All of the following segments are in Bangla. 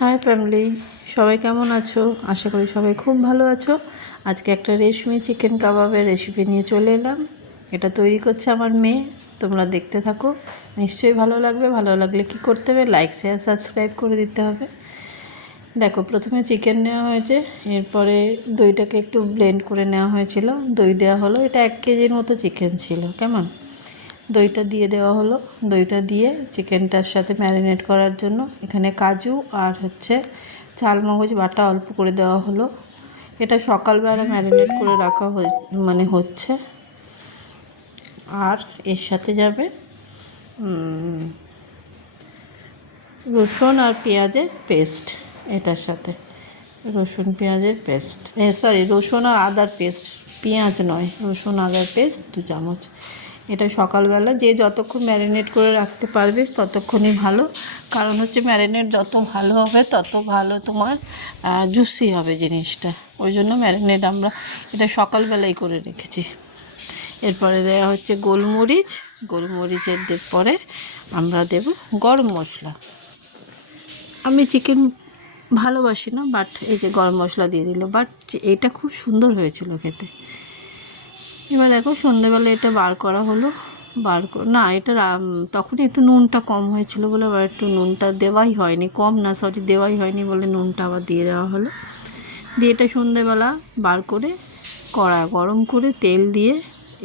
হাই ফ্যামিলি, সবাই কেমন আছো? আশা করি সবাই খুব ভালো আছো। আজকে একটা রেশমি চিকেন কাবাবের রেসিপি নিয়ে চলে এলাম। এটা তৈরি করছে আমার মেয়ে। তোমরা দেখতে থাকো, নিশ্চয়ই ভালো লাগবে। ভালো লাগলে কি করতে হবে? লাইক, শেয়ার, সাবস্ক্রাইব করে দিতে হবে। দেখো, প্রথমে চিকেন নেওয়া হয়েছে, এরপরে দইটাকে একটু ব্লেন্ড করে নেওয়া হয়েছিল, দই দেওয়া হলো। এটা 1 কেজির মতো চিকেন ছিল। কেমন, দইটা দিয়ে দেওয়া হলো। দইটা দিয়ে চিকেনটার সাথে ম্যারিনেট করার জন্য এখানে কাজু আর চালমগজ বাটা অল্প করে দেওয়া হলো। এটা সকালবেলা ম্যারিনেট করে রাখা হচ্ছে। আর এর সাথে যাবে রসুন আর পেঁয়াজের পেস্ট। এটার সাথে রসুন পেঁয়াজের পেস্ট, রসুন আর আদার পেস্ট, পেঁয়াজ নয়, রসুন আদার পেস্ট 2 চামচ। এটা সকালবেলা যে যতক্ষণ ম্যারিনেট করে রাখতে পারবে ততক্ষণই ভালো। কারণ ম্যারিনেট যত ভালো হবে তত ভালো তোমার জুসি হবে জিনিসটা। ওই জন্য ম্যারিনেট আমরা এটা সকালবেলাই করে রেখেছি। এরপরে দেওয়া হচ্ছে গোলমরিচের পরে আমরা দেব গরম মশলা। আমি চিকেন ভালোবাসি না, বাট এই যে গরম মশলা দিয়ে দিল, বাট এটা খুব সুন্দর হয়েছিল খেতে। এবার দেখো, সন্ধ্যেবেলা এটা বার করা হলো। না, এটা তখনই একটু নুনটা কম হয়েছিল বলে আবার একটু নুনটা দেওয়াই হয়নি, দেওয়াই হয়নি বলে নুনটা আবার দিয়ে দেওয়া হলো। দিয়ে এটা সন্ধ্যেবেলা বার করে কড়া গরম করে তেল দিয়ে,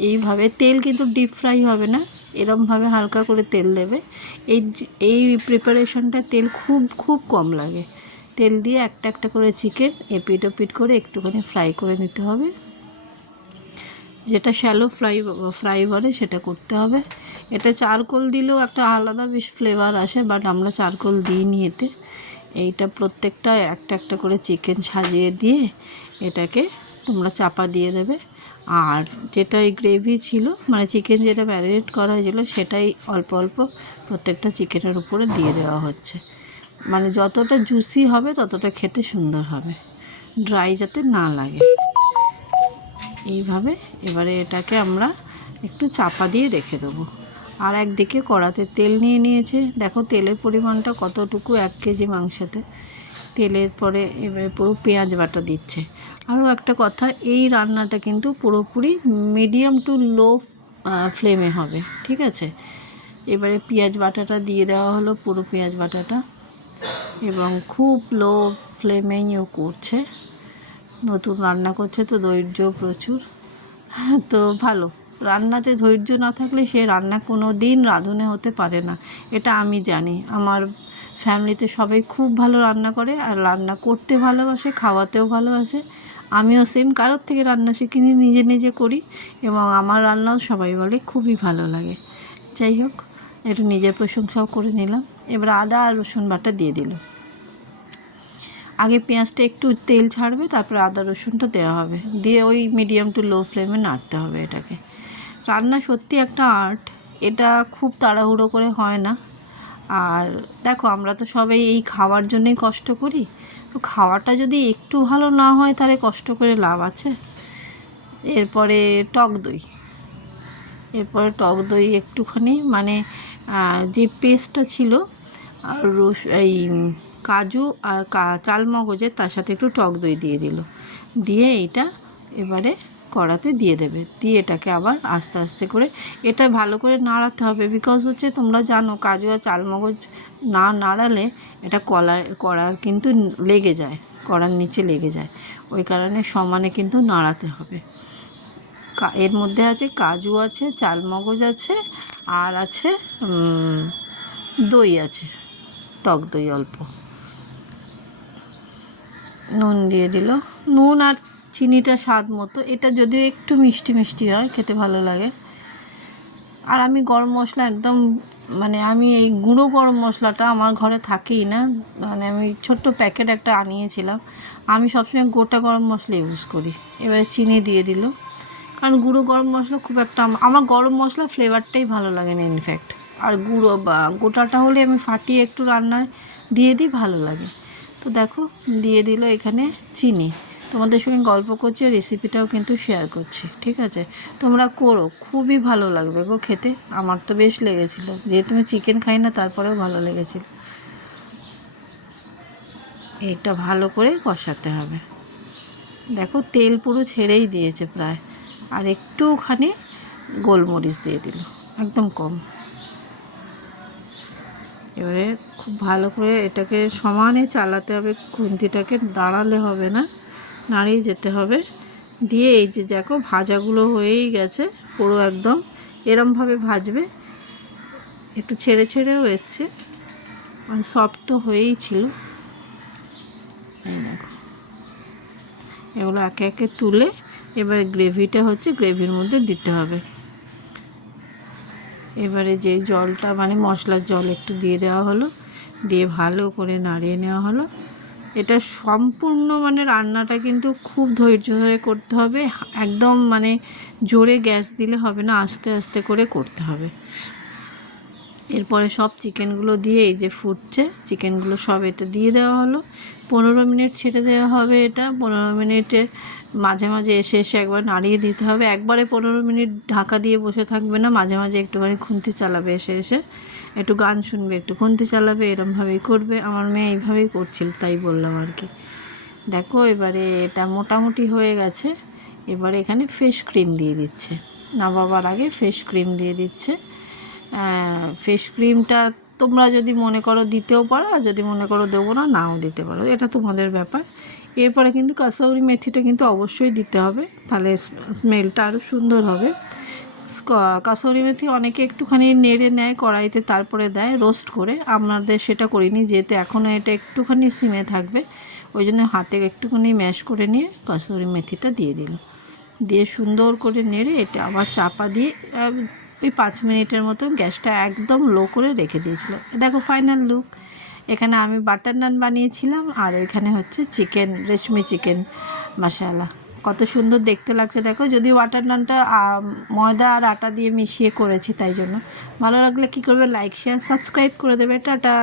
এইভাবে তেল কিন্তু ডিপ ফ্রাই হবে না, এরমভাবে হালকা করে তেল দেবে। এই প্রিপারেশনটা তেল খুব খুব কম লাগে। তেল দিয়ে একটা একটা করে চিকেন এপিট ওপিট করে একটুখানি ফ্রাই করে নিতে হবে। যেটা শ্যালো ফ্রাই বলে সেটা করতে হবে। এটা চারকোল দিলেও একটা আলাদা বেশ ফ্লেভার আসে, বাট আমরা চারকোল দিইনি এতে। এইটা প্রত্যেকটা একটা একটা করে চিকেন সাজিয়ে দিয়ে এটাকে তোমরা চাপা দিয়ে দেবে। আর যেটা ওই গ্রেভি ছিল, মানে চিকেন যেটা ম্যারিনেট করা হয়েছিল, সেটাই অল্প অল্প প্রত্যেকটা চিকেনের উপরে দিয়ে দেওয়া হচ্ছে। মানে যতটা জুসি হবে ততটা খেতে সুন্দর হবে, ড্রাই যাতে না লাগে। এইভাবে এবারে এটাকে আমরা একটু চাপা দিয়ে রেখে দেবো। আর একদিকে কড়াতে তেল নিয়ে নিয়েছে। দেখো তেলের পরিমাণটা কতটুকু 1 কেজি মাংসতে। তেলের পরে এবারে পুরো পেঁয়াজ বাটা দিচ্ছে। আরও একটা কথা, এই রান্নাটা কিন্তু পুরোপুরি মিডিয়াম টু লো ফ্লেমে হবে, ঠিক আছে? এবারে পেঁয়াজ বাটাটা দিয়ে দেওয়া হলো, পুরো পেঁয়াজ বাটাটা, এবং খুব লো ফ্লেমেই ও করছে। নতুন রান্না করছে তো ধৈর্য প্রচুর। তো ভালো, রান্নাতে ধৈর্য না থাকলে সে রান্না কোনো দিন রাঁধুনি হতে পারে না। এটা আমি জানি। আমার ফ্যামিলিতে সবাই খুব ভালো রান্না করে, আর রান্না করতে ভালোবাসে, খাওয়াতেও ভালোবাসে। আমিও সেম, কারোর থেকে রান্না শিখিনি, নিজে নিজে করি, এবং আমার রান্নাও সবাই বলে খুবই ভালো লাগে। যাই হোক, একটু নিজের প্রশংসাও করে নিলাম। এবার আদা আর রসুন বাটা দিয়ে দিল। আগে পেঁয়াজটা একটু তেল ছাড়বে, তারপরে আদা রসুনটা দেওয়া হবে, দিয়ে ওই মিডিয়াম টু লো ফ্লেমে নাড়তে হবে এটাকে। রান্না সত্যি একটা আর্ট, এটা খুব তাড়াহুড়ো করে হয় না। আর দেখো, আমরা তো সবাই এই খাওয়ার জন্যই কষ্ট করি, তো খাওয়াটা যদি একটু ভালো না হয় তাহলে কষ্ট করে লাভ আছে? এরপরে টক দই একটুখানি, মানে যে পেস্টটা ছিল আর এই কাজু আর চালমগজের, তার সাথে একটু টক দই দিয়ে দিল। দিয়ে এইটা এবারে কড়াতে দিয়ে দেবে। দিয়ে এটাকে আবার আস্তে আস্তে করে এটা ভালো করে নাড়াতে হবে। বিকজ তোমরা জানো, কাজু আর চালমগজ না নাড়ালে এটা কড়ার কিন্তু লেগে যায়, কড়ার নিচে লেগে যায়। ওই কারণে সমানে কিন্তু নাড়াতে হবে। এর মধ্যে আছে কাজু আছে, চালমগজ আছে, আর আছে দই আছে, টক দই অল্প। নুন দিয়ে দিল, নুন আর চিনিটা স্বাদ মতো। এটা যদিও একটু মিষ্টি মিষ্টি হয়, খেতে ভালো লাগে। আর আমি গরম মশলা একদম, মানে আমি এই গুঁড়ো গরম মশলাটা আমার ঘরে থাকেই না। মানে আমি ছোট্ট প্যাকেট একটা আনিয়েছিলাম। আমি সবসময় গোটা গরম মশলা ইউজ করি। এবারে চিনি দিয়ে দিল, কারণ গুঁড়ো গরম মশলা খুব একটা, আমার গরম মশলা ফ্লেভারটাই ভালো লাগে না ইনফ্যাক্ট। আর গুঁড়ো বা গোটাটা হলে আমি ফাটিয়ে একটু রান্নায় দিয়ে দিই, ভালো লাগে। তো দেখো, দিয়ে দিল এখানে চিনি। তোমাদের সঙ্গে গল্প করছি, রেসিপিটাও কিন্তু শেয়ার করছি, ঠিক আছে? তোমরা করো, খুবই ভালো লাগবে গো খেতে। আমার তো বেশ লেগেছিলো, যেহেতু আমি চিকেন খাই না, তারপরেও ভালো লেগেছিল। এটা ভালো করে কষাতে হবে। দেখো তেল পুরো ছেড়েই দিয়েছে প্রায়, আর একটুখানি গোলমরিচ দিয়ে দিল, একদম কম। এবারে খুব ভালো করে এটাকে সমানে চালাতে হবে, খুন্তিটাকে দাঁড়ালে হবে না, নাড়িয়ে যেতে হবে। দিয়ে এই যে দেখো ভাজাগুলো হয়েই গেছে পুরো, একদম এরমভাবে ভাজবে, একটু ছেড়ে ছেড়েও এসছে, আর সফট তো হয়েই ছিল। এই দেখো এগুলো একে একে তুলে এবার গ্রেভিটা হচ্ছে গ্রেভির মধ্যে দিতে হবে। এবারে যে জলটা মানে মশলার জল একটু দিয়ে দেওয়া হলো, দিয়ে ভালো করে নাড়িয়ে নেওয়া হলো। এটা সম্পূর্ণ মানে রান্নাটা কিন্তু খুব ধৈর্য ধরে করতে হবে, একদম মানে জোরে গ্যাস দিলে হবে না, আস্তে আস্তে করে করতে হবে। এরপরে সব চিকেনগুলো দিয়ে এই যে ফুটছে, চিকেনগুলো সব এটা দিয়ে দেওয়া হলো। 15 মিনিট ছেড়ে দেওয়া হবে। এটা 15 মিনিটে মাঝে মাঝে এসে এসে একবার নাড়িয়ে দিতে হবে। একবারে 15 মিনিট ঢাকা দিয়ে বসে থাকবে না, মাঝে মাঝে একটুখানি খুন্তি চালাবে, এসে এসে একটু গান শুনবে, একটু খুন্তি চালাবে, এরমভাবেই করবে। আমার মেয়ে এইভাবেই করছিল, তাই বললাম আর কি। দেখো এবারে এটা মোটামুটি হয়ে গেছে। এবারে এখানে ফ্রেশ ক্রিম দিয়ে দিচ্ছে, নামাবার আগে ফ্রেশ ক্রিম দিয়ে দিচ্ছে। ফ্রেশ ক্রিমটা তোমরা যদি মনে করো দিতেও পারো, আর যদি মনে করো দেবো না, নাও দিতে পারো, এটা তোমাদের ব্যাপার। এরপরে কিন্তু কাসৌরি মেথিটা কিন্তু অবশ্যই দিতে হবে, তাহলে স্মেলটা আরও সুন্দর হবে। কাসৌরি মেথি অনেকে একটুখানি নেড়ে নেয় কড়াইতে, তারপরে দেয় রোস্ট করে। আমাদের সেটা করিনি, যেহেতু এখনও এটা একটুখানি সিমে থাকবে, ওই জন্য হাতে একটুখানি ম্যাশ করে নিয়ে কাসৌরি মেথিটা দিয়ে দিল, দিয়ে সুন্দর করে নেড়ে এটা আবার চাপা দিয়ে ওই 5 মিনিটের মতো গ্যাসটা একদম লো করে রেখে দিয়েছিল। দেখো ফাইনাল লুক। এখানে আমি বাটার নান বানিয়েছিলাম, আর এখানে হচ্ছে চিকেন, রেশমি চিকেন মশালা। কত সুন্দর দেখতে লাগছে দেখো, যদি বাটার নানটা ময়দা আর আটা দিয়ে মিশিয়ে করেছি, তাই জন্য। ভালো লাগলে কী করবে, লাইক শেয়ার সাবস্ক্রাইব করে দেবে। টাটা।